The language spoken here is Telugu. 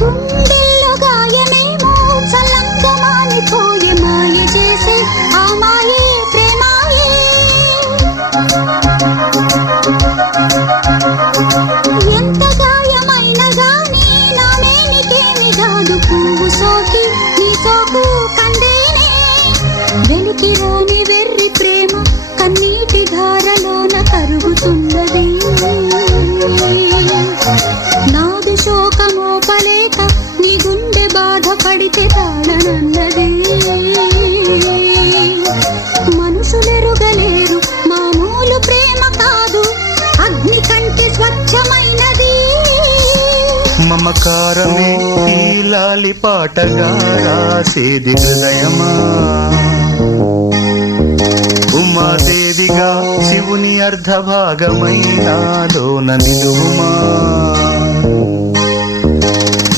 గుండెల్లో గాయమేమో చల్లంగా మానిపోయే మాయ చేసే ఆ మాయే ప్రేమాయే. ఎంత గాయమైన గానీ నామేనికేమి కాదు పువ్వు సోకి నీ సోకు కందేనే. వెలికి రాని వెర్రి ప్రేమ కన్నీటి ధారలోన కరుగుతున్నది. నాది శోకమోపలేక నీ గుండె బాధపడితే తాళనన్నది. మనుషులెరుగలేరు మామూలు ప్రేమ కాదు అగ్ని కంటే స్వచ్ఛమైనది. మమకారమే ఈ లాలి పాటగా రాసేది హృదయమా. ఉమాదేవిగా శివుని అర్ధభాగమైనాలోన నిలువుమా.